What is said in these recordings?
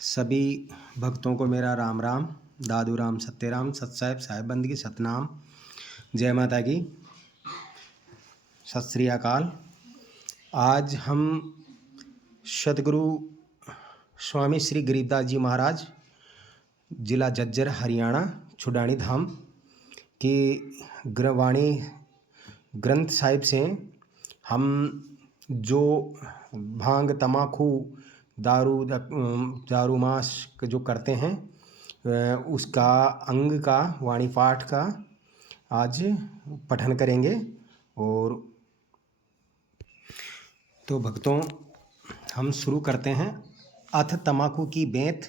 सभी भक्तों को मेरा राम राम। दादू राम सत्यराम सतसाहिब साहिब बंदगी सतनाम। जय माता की, सत श्री अकाल। आज हम सतगुरु स्वामी श्री गरीबदास जी महाराज, जिला झज्जर हरियाणा, छुडानी धाम की वाणी ग्रंथ साहिब से हम जो भांग तमाकू दारू मांस जो करते हैं उसका अंग का वाणी पाठ का आज पठन करेंगे। और तो भक्तों, हम शुरू करते हैं। अथ तमाकू की बेंत।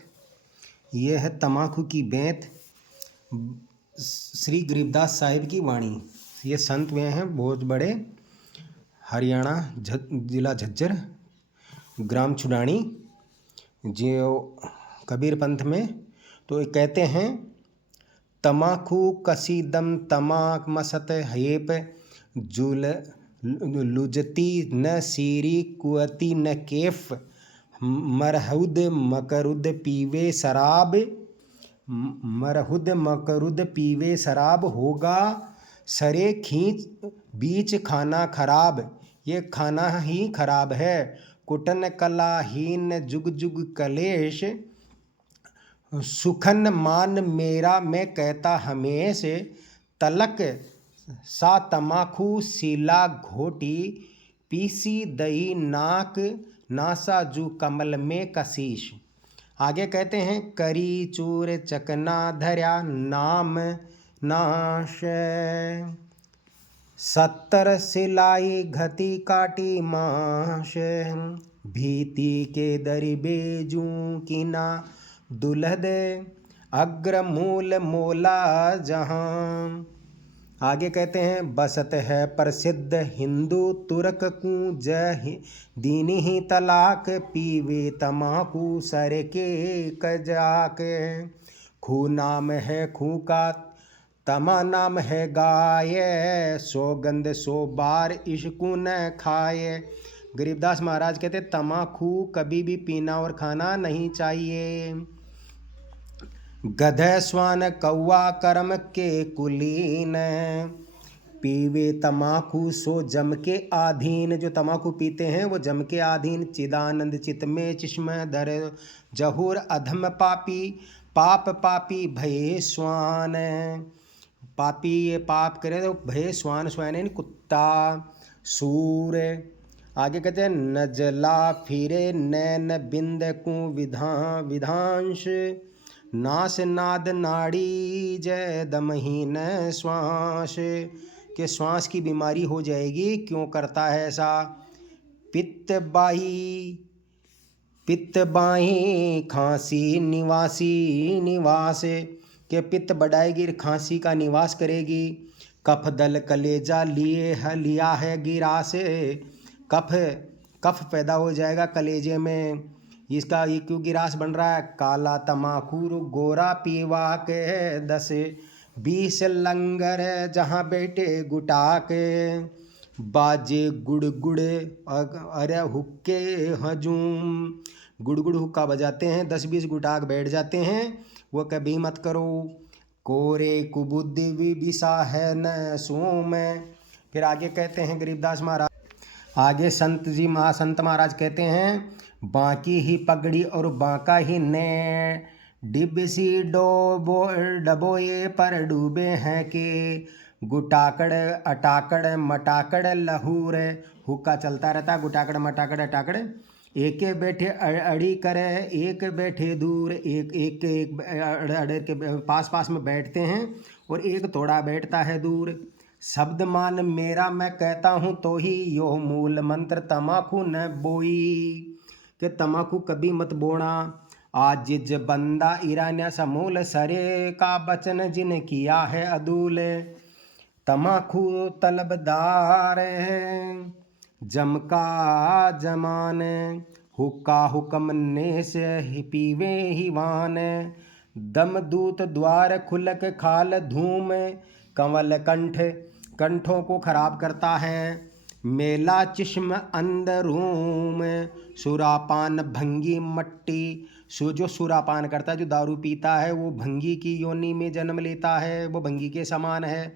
ये है तमाकू की बेंत, श्री गरीबदास साहिब की वाणी। ये संत हुए हैं बहुत बड़े, हरियाणा जिला झज्जर, ग्राम छुडानी, जो कबीर पंथ में। तो कहते हैं, तमाकू कसीदम तमाक मसत हेप जुल लुजती न सीरी कुअती न केफ मरहुद मकरुद पीवे शराब शराब होगा सरे खींच बीच खाना खराब। ये खाना ही खराब है। कुटन कलाहीन जुग जुग कलेश सुखन मान मेरा मैं कहता हमेश। तलक सा तमाकू सीला घोटी पीसी दही नाक नासा जू कमल में कशीश। आगे कहते हैं, करी चूर चकना धर्या नाम नाश 70 सिलाई घती काटी माश। भीति के दरी बेजू की ना दुल्हद अग्र मूल मोला जहां। आगे कहते हैं, बसत है प्रसिद्ध हिंदू तुर्क कू जय दीनी ही तलाक पीवे तमाकू सर के कजाक। खू नाम है खू का तमा नाम है गाय सौगंध 100 बार इश्कू न खाए। गरीबदास महाराज कहते, तमाकू कभी भी पीना और खाना नहीं चाहिए। गधे स्वान कौआ कर्म के कुलीन पीवे तमाकू सो जम के आधीन। जो तमाकू पीते हैं वो जम के आधीन। चिदानंद चित में चिश्म धर जहूर अधम पापी पाप पापी भय स्वान। पापी ये पाप करे तो भय स्वान, स्वयं कुत्ता सूर। आगे कहते हैं, नजला फिरे नैन बिंद कु विधांश नाश नाद नाड़ी जय दमहीन श्वास। के श्वास की बीमारी हो जाएगी। क्यों करता है ऐसा? पित्त बाही खांसी निवास के पित्त बढ़ाएगी, खांसी का निवास करेगी। कफ दल कलेजा लिया है गिरा से। कफ पैदा हो जाएगा कलेजे में। इसका ये क्यों गिरास बन रहा है? काला तमाकू गोरा पीवा के 10-20 लंगर जहाँ बैठे गुटा के। बाजे गुड़ अरे हुक्के हजूम। गुड़ हुक्का बजाते हैं, 10-20 गुटाक बैठ जाते हैं। वो कभी मत करो। कोरे कुबुद्धि विषा है न सोम। फिर आगे कहते हैं गरीबदास महाराज, आगे संत महाराज कहते हैं, बाकी ही पगड़ी और बांका ही ने डिबसी डबोए पर डूबे हैं के गुटाकड़ अटाकड़ मटाकड़ लहूर। हुक्का चलता रहता, गुटाकड़ मटाकड़ अटाकड़। एक बैठे अड़ी करे, एक बैठे दूर। एक अड़े के पास में बैठते हैं और एक थोड़ा बैठता है दूर। शब्द मान मेरा मैं कहता हूँ तो ही यो मूल मंत्र तमाकू न बोई। के तमाकू कभी मत बोना। आजिज बंदा ईरान्या समूल सरे का बचन जिन किया है अदूल। तमाकू तलबदार जम का जमान हुक्का हुक्म ने से पीवे ही वान। दम दूत द्वार खुलक खाल धूम कंवल कंठों को खराब करता है। मेला चिश्म अंदरूम सुरापान भंगी मट्टी जो सुरापान करता है, जो दारू पीता है, वो भंगी की योनि में जन्म लेता है, वो भंगी के समान है।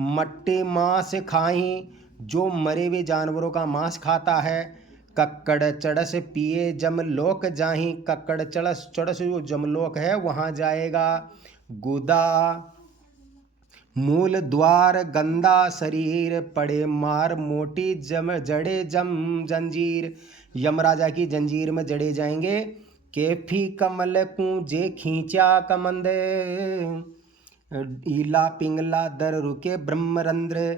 मट्टे मांस खाई, जो मरे हुए जानवरों का मांस खाता है। कक्कड़ चड़स पिए जमलोक जाही, कक्कड़ चड़स जो जमलोक है वहाँ जाएगा। गुदा मूल द्वार गंदा शरीर, पड़े मार मोटी जड़े जंजीर, यमराजा की जंजीर में जड़े जाएंगे। केफी कमल कूंजे खींचा कमंद, ईला पिंगला दर रुके ब्रह्मरंध्र,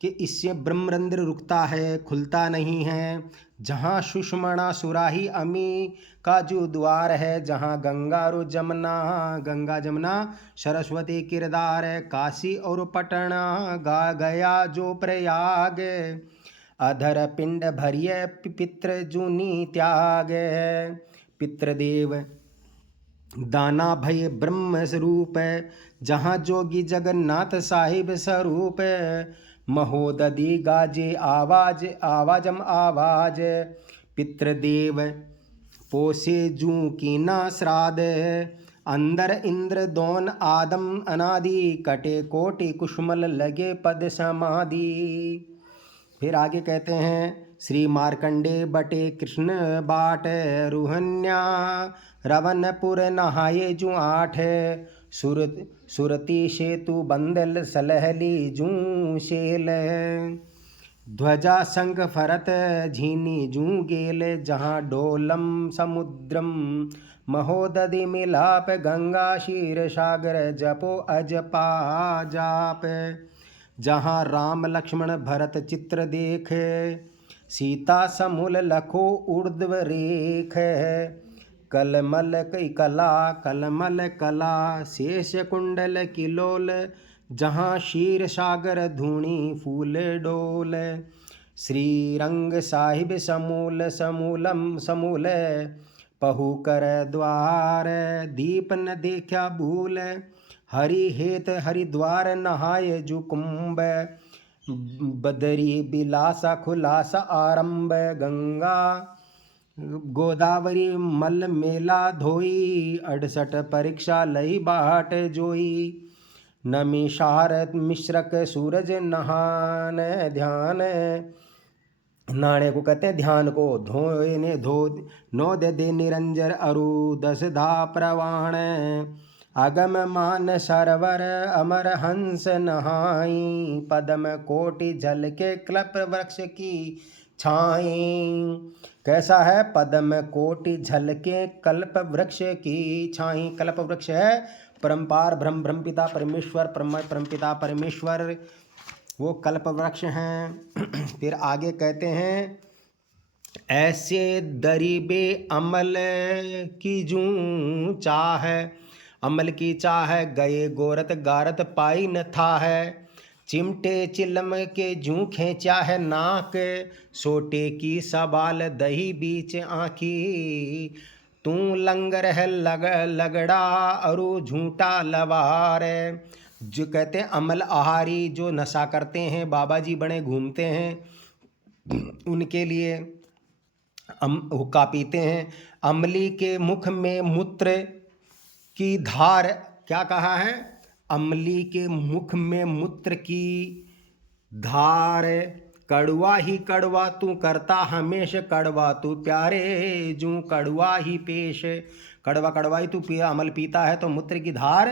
कि इससे ब्रह्मरंध्र रुकता है, खुलता नहीं है। जहाँ सुषमणा सुराही अमी का जो द्वार है, जहाँ गंगा और जमुना, गंगा जमुना सरस्वती किरदार है। काशी और पटना गा गया जो प्रयाग, अधर पिंड भरिय पितृ जूनी त्याग। पितृदेव दाना भय ब्रह्म स्वरूप, जहाँ जोगी जगन्नाथ साहिब स्वरूप। महोदधि गाजे आवाज आवाजम आवाज, पितृदेव पोसे जू की ना श्राद्ध, अंदर इंद्र दोन आदम अनादि, कटे कोटि कुष्मल लगे पद समाधि। फिर आगे कहते हैं, श्री मार्कंडे बटे कृष्ण बाट, रुहन्या रवनपुर नहाये जू आठ, सुरती सेतु बंदल सलहली जू शेल। ध्वजा संग फरत झीनी जू गेल, जहाँ डोलम समुद्रम महोदधि मिलाप, गंगा क्षीर सागर जपो अजपा जाप। जहाँ राम लक्ष्मण भरत चित्र देखे, सीता समूल लखो ऊर्ध्व रेख। कलमल कलमल कला शेष कुंडल किलोल, जहाँ क्षीर सागर धूणी फूल डोल। श्रीरंग साहिब समूल समूलम समूल, पहु कर द्वार दीप न देखा भूल। हरि हेत हरिद्वार नहाय जु कुंभ, बदरी बिलासा खुलासा आरंभ। गंगा गोदावरी मल मेला धोई, 68 परीक्षा लई बाट जोई। नमिषार मिश्रक सूरज नहान ध्यान, नाणे को कहते हैं ध्यान को। धोए ने धो नो दे निरंजर अरु 10 धा प्रवाण। अगम मान सरवर अमर हंस नहाई, पदम कोटि जल के कल्प वृक्ष की छाई। कैसा है? पदम कोटि झल के कल्प वृक्ष की छाई। कल्प वृक्ष है परम्पार ब्रह्म, ब्रह्म पिता परमेश्वर, परम पिता परमेश्वर, वो कल्प वृक्ष हैं। फिर आगे कहते हैं, ऐसे दरीबे अमल की जूं चाह, अमल की चाह गए गोरत गारत पाई न था है। चिमटे चिलम के जूं खेचा है नाक, सोटे की सबाल दही बीच आँखी। तू लंगर है लगड़ा अरु झूठा लवार। जो कहते हैं अमल आहारी, जो नशा करते हैं, बाबा जी बने घूमते हैं, उनके लिए हुक्का पीते हैं। अमली के मुख में मूत्र की धार, क्या कहा है? अमली के मुख में मूत्र की धार। कड़वा ही कड़वा तू करता हमेश, कड़वा तू प्यारे जूं कड़वा ही पेश। कड़वा कड़वा ही तू पिया अमल पीता है तो मूत्र की धार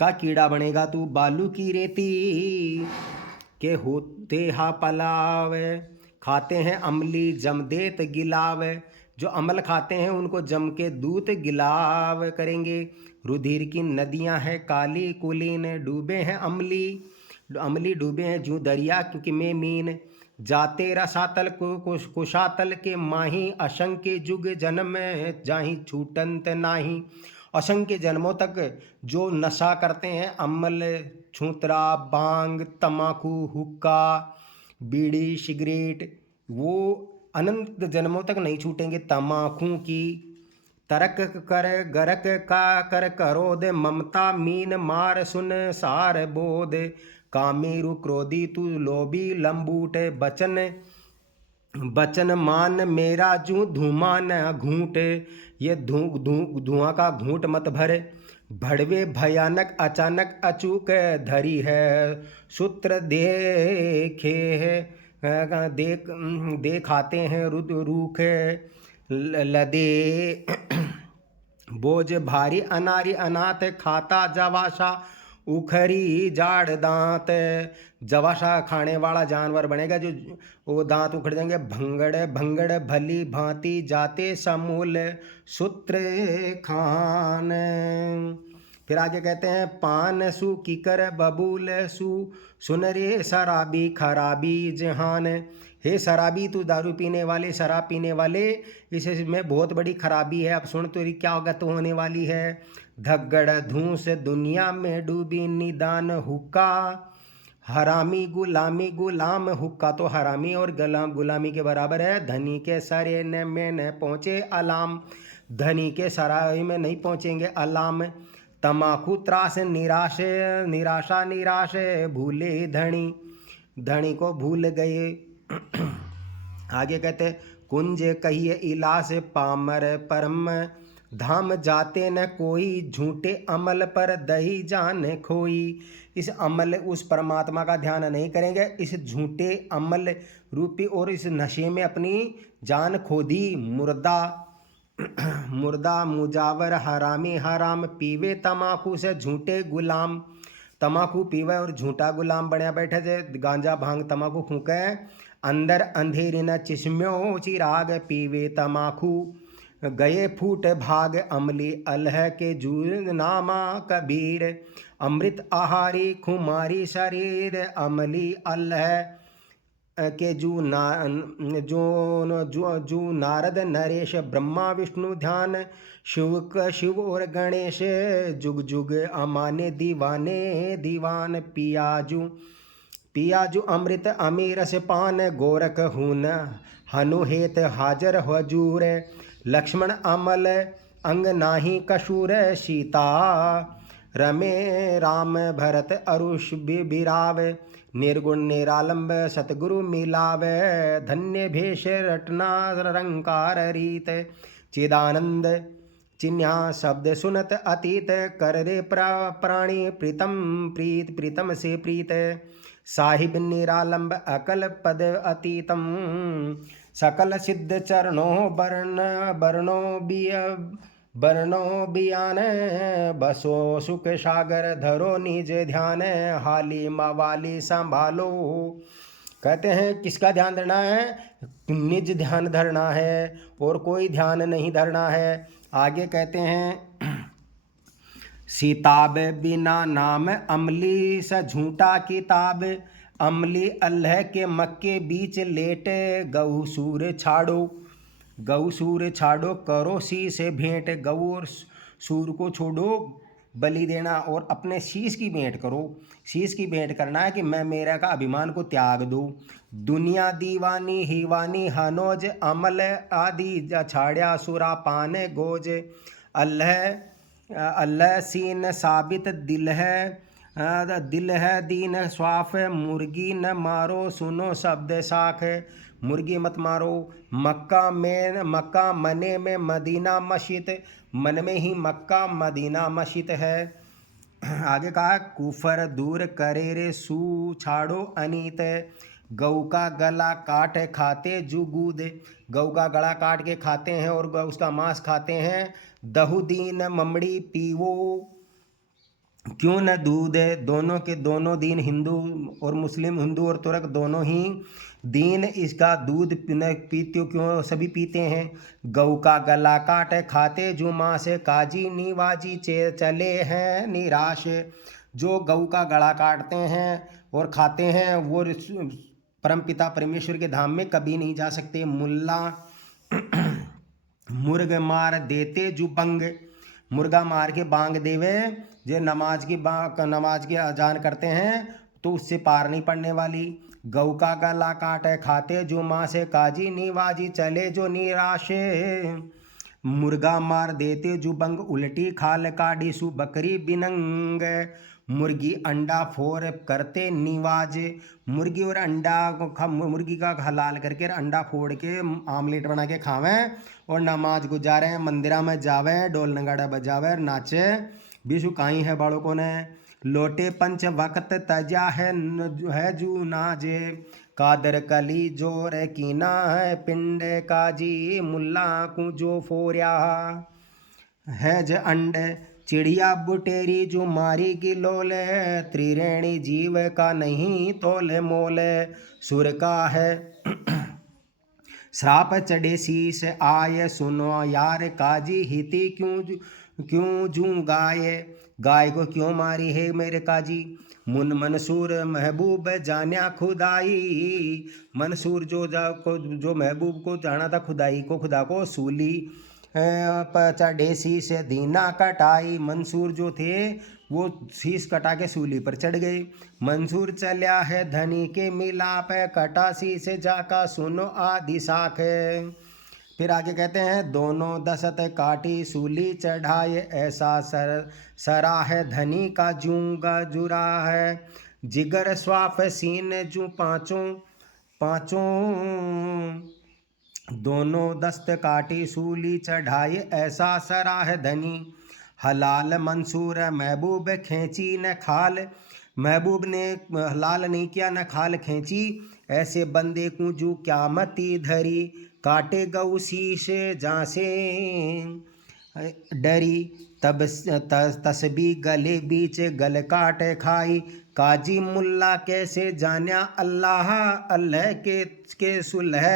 का कीड़ा बनेगा तू। बालू की रेती के होते हा पलाव, खाते हैं अमली जमदेत गिलाव। जो अमल खाते हैं उनको जम के दूत गिलाव करेंगे। रुधिर की नदियां हैं काली कुलीन, डूबे हैं अमली डूबे हैं जूं दरिया क्योंकि में मीन। जाते रसातल कुशातल के माही, असंख्य जुग जन्म जाही छूटंत नाही। असंख्य जन्मों तक जो नशा करते हैं, अमल, छूतरा, बांग, तम्बाकू, हुक्का, बीड़ी, सिगरेट, वो अनंत जन्मों तक नहीं छूटेंगे। तम्बाकू की तरक कर गरक का कर करोद, ममता मीन मार सुन सार बोध। कामेरु क्रोधी तू लोभी लंबूट, बचन बचन मान मेरा जू धूमा न घूंट, ये धुआं का घूंट मत भरे। भड़वे भयानक अचानक अचूक धरी है, सूत्र देखे है देखाते हैं रुद रूख लदे। बोझ भारी अनारी अनाथ खाता जवाशा, उखरी जाड़ दांत। जवाशा खाने वाला जानवर बनेगा जो वो दांत उखड़ जाएंगे। भंगड़ भंगड़ भली भांति जाते समूल सूत्र खान। फिर आगे कहते हैं पान सु किकर बबूल सु, सुन रे शराबी खराबी जहान। हे शराबी, तू दारू पीने वाले, शराब पीने वाले, इसमें बहुत बड़ी खराबी है। अब सुन तेरी क्या गत होने वाली है। धगड़ धूस दुनिया में डूबी निदान हुक्का, हरामी गुलामी गुलाम। हुक्का तो हरामी और गुलाम गुलामी के बराबर है। धनी के सरे में न पहुँचे अलाम, धनी के सराय में नहीं पहुँचेंगे अलाम। तमाकू त्रास निराश निराशा निराश, भूले धनी, धनी को भूल गए। आगे कहते कुंज कहिए इलास पामर परम, धाम जाते न कोई झूठे अमल पर दही जान खोई। इस अमल उस परमात्मा का ध्यान नहीं करेंगे, इस झूठे अमल रूपी और इस नशे में अपनी जान खो दी। मुर्दा मुर्दा मुजावर हरामी हराम, पीवे तमाकू से झूठे गुलाम। तमाकू पीवे और झूठा गुलाम बढ़िया बैठे थे, गांजा भांग तमाकू फूके। अंदर अंधेरी न चिश्म्यों चिराग, पीवे तमाकू गए फूट भाग। अमली अल्लाह के जून नामा कबीर, अमृत आहारी खुमारी शरीर। अमली अल्लाह के जू नारद नरेश, ब्रह्मा विष्णु ध्यान। शिव और गणेश, जुग जुग अमाने दीवाने दीवान। पियाजू अमृत अमीर से पान, गोरख हून हनुहेत हाजर हजूर। लक्ष्मण अमल अंग नाही कशूर, सीता रमे राम भरत अरुष बिराव। निर्गुण निरालंब सतगुरु मिलावे, धन्य भेष रटना रंकार रीत। चिदानंद चिन्या शब्द सुनत अतीत, कर रे प्राणी प्रीतम प्रीत प्रीतम से प्रीत। साहिब निरालंब अकल पद अतीतम, सकल सिद्ध चरणों बरनो बियान। बसो सुख सागर धरो निज ध्यान, हाली मवाली संभालो। कहते हैं किसका ध्यान धरना है, निज ध्यान धरना है और कोई ध्यान नहीं धरना है। आगे कहते हैं सीताब बिना नाम अमली स झूठा किताब। अमली अल्लाह के मक्के बीच लेटे, गऊ सूर छाड़ो। गऊ सूर छाड़ो करो सी से भेंट। गऊ और सूर को छोड़ो बलि देना और अपने शीश की भेंट करो। शीश की भेंट करना है कि मैं मेरा का अभिमान को त्याग दूँ। दुनिया दीवानी हीवानी हनोज, अमल आदि छाड़्या सुरा पान गोज। अल्लाह सीन साबित दिल है दीन स्वाफ। मुर्गी न मारो सुनो शब्द साख, मुर्गी मत मारो। मक्का मने में मदीना मस्जिद, मन में ही मक्का मदीना मस्जिद है। आगे कहा कुफर दूर करे रे सू छाड़ो अनीत। गऊ का गला काट खाते जुगूद, गऊ का गला काट के खाते हैं और उसका मांस खाते हैं। दहुदीन ममड़ी पीवो क्यों न दूध। दोनों के दोनों दीन, हिंदू और मुस्लिम, हिंदू और तुर्क दोनों ही दीन इसका दूध पीते क्यों, सभी पीते हैं। गऊ का गला काट खाते जुमा से, काजी निवाजी चले हैं निराश। जो गऊ का गला काटते हैं और खाते हैं वो परमपिता परमेश्वर के धाम में कभी नहीं जा सकते। मुल्ला मुर्ग मार देते जु बंग, मुर्गा मार के बांग देवे। जो नमाज के अजान करते हैं तो उससे पार नहीं पड़ने वाली। गऊ का गला काटे खाते जो माँ से, काजी निवाजी चले जो निराशे। मुर्गा मार देते जो बंग, उल्टी खाल काढ़ी सु बकरी बिनंग। मुर्गी अंडा फोर करते निवाज। मुर्गी और अंडा को मुर्गी का हलाल करके अंडा फोड़ के आमलेट बना के खावें और नमाज गुजारें, मंदिरा में जावें, ढोल नगाड़ा बजावे, नाचे। विशु काई है बालकों ने लोटे पंच वक्त तजा है जू नाजे। कादर कली जोर कीना है पिंड काजी मुल्ला को जो फोरिया है ज अंड। चिड़िया बुटेरी जो मारी की लोले त्रिरेणी जीव का नहीं तोले मोले। सुर का है श्राप चढ़े शीस आय सुनो यार काजी हिती क्यों जू गाय। गाय को क्यों मारी है मेरे काजी। मुन मंसूर महबूब जान्या खुदाई। मंसूर जो महबूब को जाना था खुदाई को, खुदा को सूली चढ़े शीस दीना कटाई। मंसूर जो थे वो शीश कटा के सूली पर चढ़ गए। मंसूर चल्या है धनी के मिलाप कटा शीस जाका सुनो आदि साख। फिर आगे कहते हैं दोनों दशत काटी सूली चढ़ाए ऐसा सरा है धनी का जूंगा जुरा है। जिगर स्वाफ सीन जू पाँचों दोनों दस्त काटी सूली चढ़ाए ऐसा सरा है धनी। हलाल मंसूर महबूब खींची न खाल। महबूब ने हलाल नहीं किया न खाल खींची। ऐसे बंदे को जो क्यामती धरी काटे गऊ शीश जहाँ से डरी। तब तस्बी गले बीच गल काट खाई। काजी मुल्ला कैसे जान्या अल्लाह अल्लाह के सुलह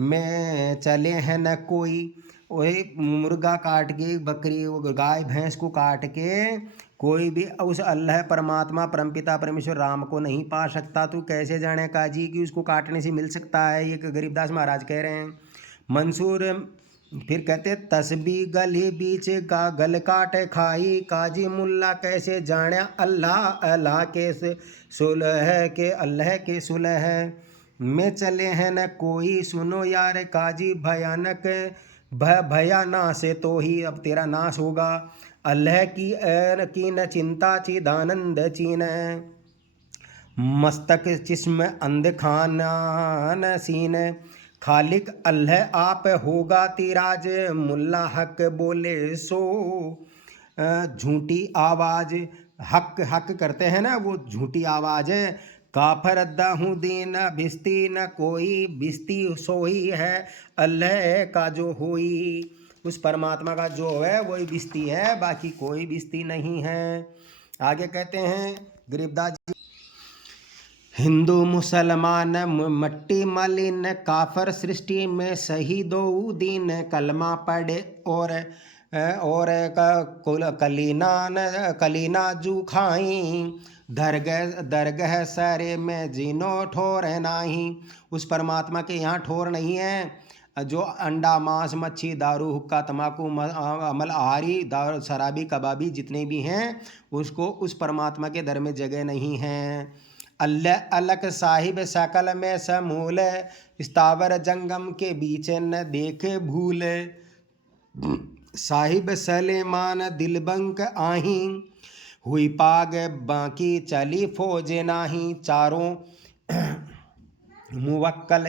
में चले हैं न कोई। वही मुर्गा काट के बकरी गाय भैंस को काट के कोई भी उस अल्लाह परमात्मा परमपिता परमेश्वर राम को नहीं पा सकता। तो कैसे जाने काजी कि उसको काटने से मिल सकता है। ये गरीबदास महाराज कह रहे हैं। मंसूर फिर कहते तस्बी गली बीच का गल काट खाई। काजी मुल्ला कैसे जाने अल्लाह अल्लाह के सुलह के अल्लाह के सुलह में चले हैं न कोई। सुनो यार काजी भयानक भया नाश तो ही अब तेरा नाश होगा। अल्लाह की न चिंता चिदानंद चीन। मस्तक जिस्म अंध खाना न सीन। खालिक अल्लाह आप होगा तिराज। मुल्ला हक बोले सो झूठी आवाज। हक हक करते हैं ना वो झूठी आवाज है। काफर हूँ दीन बिस्ती न कोई। बिस्ती सोई है अल्लाह का जो हुई। उस परमात्मा का जो है वही बिस्ती है, बाकी कोई बिस्ती नहीं है। आगे कहते हैं गरीबदास जी हिंदू मुसलमान मट्टी मलिन काफर सृष्टि में सही दो दीन। कलमा पढ़े और कलीना जू खाई। दरगह सरे में जीनो ठोर नाही। उस परमात्मा के यहाँ ठोर नहीं है। जो अंडा मांस मच्छी दारू हुक्का तम्बाकू अमल आहारी दारू शराबी कबाबी जितने भी हैं उसको उस परमात्मा के दर में जगह नहीं है। अल्लाह अलग साहिब सकल में समूल। स्थावर जंगम के बीच न देखे भूल। साहिब सलेमान दिलबंक आही। हुई पाग बाकी चली फौज नाही। चारों मुवक्कल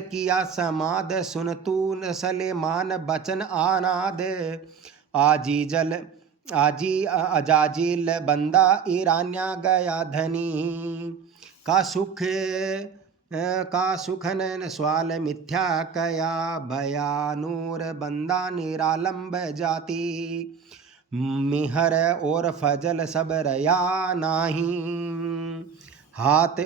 किया समाद। सुन तू सलेमान बचन आनाद। अजाजिल बंदा ईरान्या गया धनी। का सुखन स्वाल मिथ्या कया। भयानूर बंदा निरालंब जाति। मिहर और फजल सब रया नाही। हाथ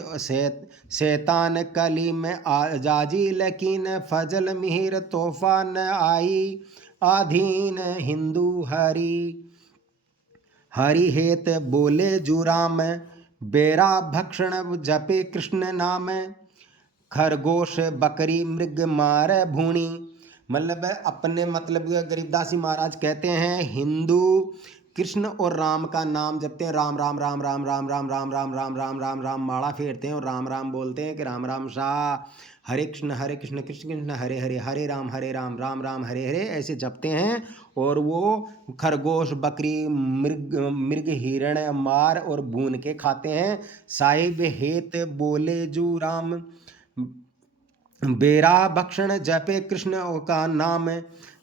शैतान कली में आजाजी लेकिन फजल मिहिर तोहफा न आई। आधीन हिंदू हरि हेत बोले जुराम। बेरा भक्षण जपे कृष्ण नाम। खरगोश बकरी मृग मार भूणी। मतलब अपने मतलब गरीबदासी महाराज कहते हैं हिंदू कृष्ण और राम का नाम जपते हैं। राम राम राम राम राम राम राम राम राम राम राम राम माड़ा फेरते हैं और राम राम बोलते हैं कि राम राम शाह। हरे कृष्ण कृष्ण कृष्ण हरे हरे, हरे राम राम राम हरे हरे ऐसे जपते हैं। और वो खरगोश, बकरी, मृग मृग हिरण मार और भून के खाते हैं। साहिब हेत बोले जू राम, बेरा भक्षण जपे कृष्ण का नाम।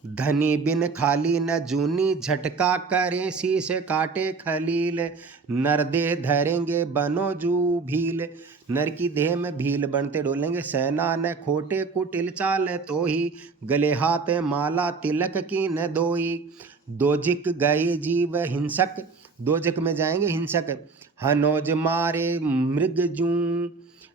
धनी बिन खाली न जूनी, झटका करे शीश काटे खलील। नर दे धरेंगे बनो जू भील, नर की देह में भील बनते डोलेंगे। सेना न खोटे कुटिल चाल तो ही, गले हाथ माला तिलक की न दोई। दोजिक गए जीव हिंसक, दोजक में जाएंगे हिंसक। हनोज मारे मृग जू,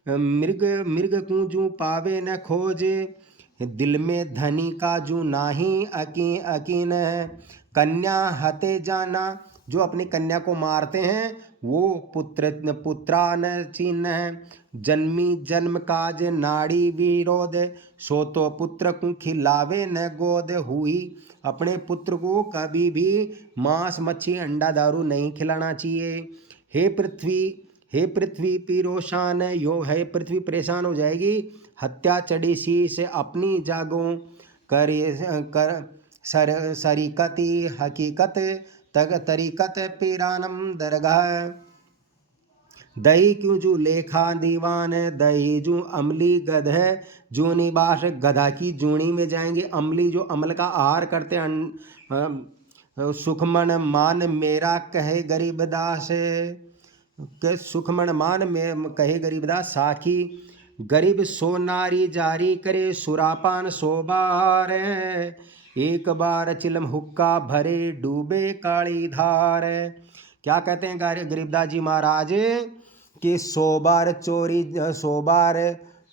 मृग मृग कू जू पावे न खोजे। दिल में धनी का जू नाही, अकीन है। कन्या हते जाना, जो अपनी कन्या को मारते हैं वो पुत्रान चिन्ह है। जन्मी जन्म काज नाड़ी विरोध, सो तो पुत्र को खिलावे न गोद हुई। अपने पुत्र को कभी भी मांस मच्छी अंडा दारू नहीं खिलाना चाहिए। हे पृथ्वी, हे पृथ्वी पीरोशान, यो है पृथ्वी परेशान हो जाएगी। हत्या चढ़ी शीश अपनी जागो, कर सरीकती हकीकत, तग तरीकत पीरानम दरगाह। दही क्यों जू लेखा दीवान, दही जू अमली गध है जो निवास। गधा की जूनी में जाएंगे अमली, जो अमल का आहार करते हैं। सुखमन मान मेरा कहे गरीबदास, के सुखमन मान में कहे गरीबदास। साखी गरीब सो नारी जारी करे, सुरापान सो बार। एक बार चिलम हुक्का भरे, डूबे काली धार। क्या कहते हैं गरीबदास जी महाराज कि 100 बार चोरी, 100 बार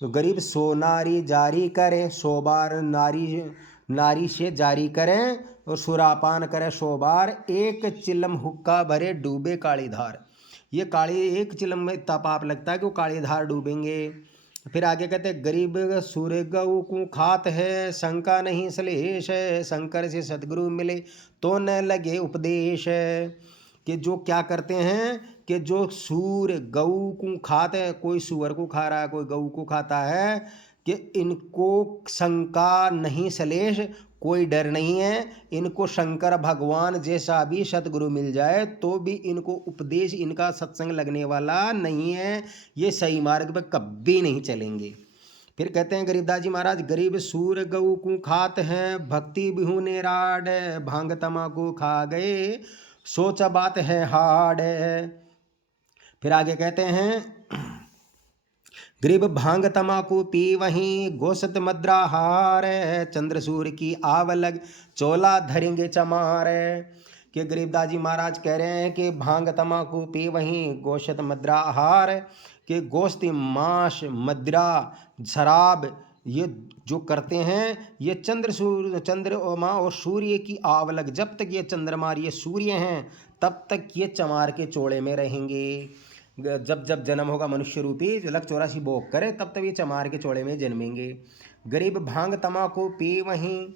गरीब सो नारी जारी करे, 100 बार नारी से जारी करें और सुरापान करे 100 बार। एक चिलम हुक्का भरे, डूबे काली धार। ये काली एक चिलम में इतना पाप लगता है कि वो काली धार डूबेंगे। फिर आगे कहते हैं गरीब सूर्य गऊ को खात है, शंका नहीं सलेश है। शंकर से सतगुरु मिले तो न लगे उपदेश। कि जो क्या करते हैं कि जो सूर गऊ को खाते हैं, कोई सूअर को खा रहा है, कोई गऊ को खाता है, कि इनको शंका नहीं सलेश, कोई डर नहीं है। इनको शंकर भगवान जैसा भी सतगुरु मिल जाए तो भी इनको उपदेश, इनका सत्संग लगने वाला नहीं है। ये सही मार्ग पर कभी नहीं चलेंगे। फिर कहते हैं गरीबदास जी महाराज, गरीब सूर गऊ को खात हैं, भक्ति बिहू ने राड। भांग तमाकू खा गए, सोचा बात है हाड। फिर आगे कहते हैं गरीब भांग तमाकू पी वहीं, गोसत मद्राहार। चंद्रसूर की आवलग, चोला धरेंगे चमार। कि गरीबदास जी महाराज कह रहे हैं कि भांग तमाकू पी वहीं, गोशत मद्राहार। कि गोश्त, मांस, मदिरा, शराब ये जो करते हैं, ये चंद्रमा और सूर्य की आवलग, जब तक ये चंद्रमा ये सूर्य हैं तब तक ये चमार के चोड़े में रहेंगे। जब जब जन्म होगा मनुष्य रूपी लक 84 भोग करे तब तक ये चमार के चोड़े में जन्मेंगे। गरीब भांग तमाकू पी वहीं।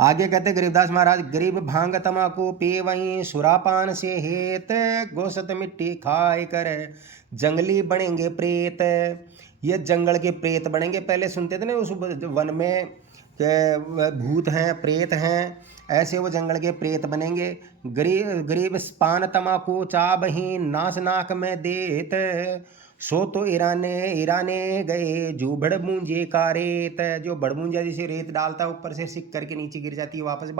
आगे कहते गरीबदास महाराज, गरीब भांग तमाकू पी वहीं, सुरापान से हेत। गोसत मिट्टी खाए कर, जंगली बनेंगे प्रेत। ये जंगल के प्रेत बनेंगे। पहले सुनते थे ना उस वन में के भूत हैं, प्रेत हैं, ऐसे वो जंगल के प्रेत बनेंगे। गरीब पान तमाकू चाबही, नास नाक में देत। सो तो ईराने गए जो भड़बूंजे का रेत। जो भड़बूंजा जैसे रेत डालता है ऊपर से सिक करके नीचे गिर जाती है वापस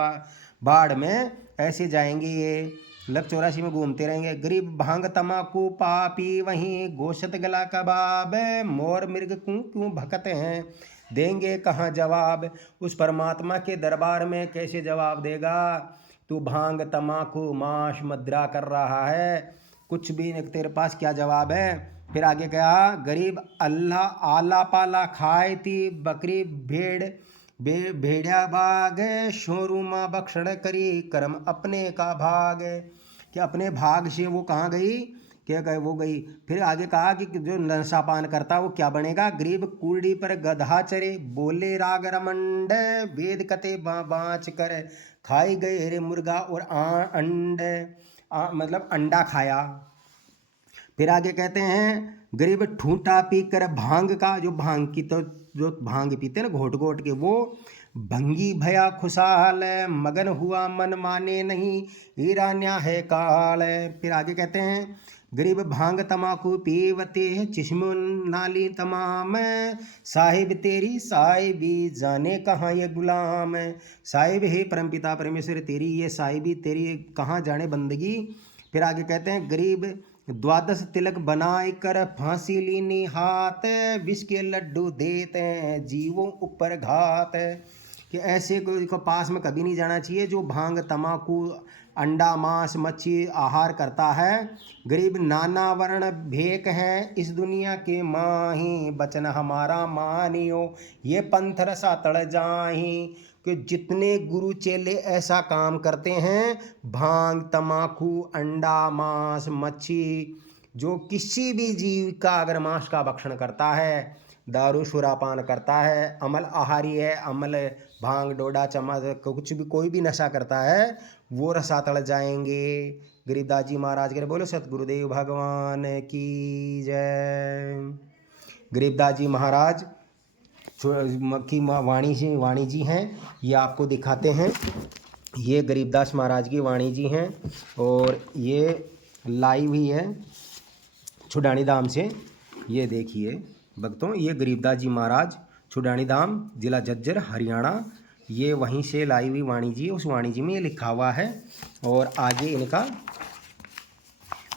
बाढ़ में, ऐसे जाएंगे ये लक 84 में घूमते रहेंगे। गरीब भांग तमाकू पापी वहीं, गोशत गला कबाब। मोर मृग क्यों भकते हैं, देंगे कहाँ जवाब। उस परमात्मा के दरबार में कैसे जवाब देगा। तू भांग तमाकू मांस मदिरा कर रहा है, कुछ भी नहीं, तेरे पास क्या जवाब है। फिर आगे कहा गरीब अल्लाह आला पाला खाए थी, बकरी भेड़ भेड़िया भाग। शोरूमा बक्षण करी, कर्म अपने का भाग। कि अपने भाग से वो कहाँ गई, क्या गए वो गई। फिर आगे कहा कि जो नशापान करता वो क्या बनेगा। गरीब कूड़ी पर गधा चरे, बोले राग रमंड। वेद कते बाँच कर, खाई गए रे मुर्गा और अंड। मतलब अंडा खाया। फिर आगे कहते हैं गरीब ठूंठा पीकर भांग का, जो भांग की तो जो भांग पीते ना घोट घोट के, वो भंगी भया खुशहाल, मगन हुआ मन माने नहीं, हीरा न्या है काल। फिर आगे कहते हैं गरीब भांग तमाकू पीवते हैं, चिश्म नाली तमाम, साहिब तेरी साहिबी जाने कहाँ ये गुलाम। साहिब हे परमपिता परमेश्वर तेरी ये साहिबी तेरी कहाँ जाने बंदगी। फिर आगे कहते हैं गरीब द्वादश तिलक बनाए कर फांसी लीनी हाथ, विष के लड्डू देते हैं जीवों ऊपर घात। कि ऐसे को पास में कभी नहीं जाना चाहिए जो भांग तमाकू अंडा मांस मच्छी आहार करता है। गरीब नाना वर्ण भेक है इस दुनिया के माही, बचन हमारा मानियो ये पंथ रसा तड़ जाही। कि जितने गुरु चेले ऐसा काम करते हैं, भांग तमाकू अंडा मांस मच्छी, जो किसी भी जीव का अगर मांस का भक्षण करता है, दारू सुरापान करता है, अमल आहारी है, अमल भांग डोडा चम्मच कुछ भी कोई भी नशा करता है, वो रसातल जाएंगे। गरीबदास जी महाराज के बोलो सतगुरुदेव भगवान की जय। गरीबदास जी महाराज की वाणी जी हैं, ये आपको दिखाते हैं। ये गरीबदास महाराज की वाणी जी हैं और ये लाइव ही है छुडानी धाम से। ये देखिए भक्तों, ये गरीबदास जी महाराज छुडानी धाम जिला झज्जर हरियाणा, ये वहीं से लाई हुई वाणी जी, उस वाणी जी में ये लिखा हुआ है और आगे इनका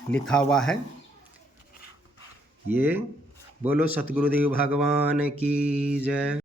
लिखा हुआ है। ये बोलो सतगुरुदेव भगवान की जय।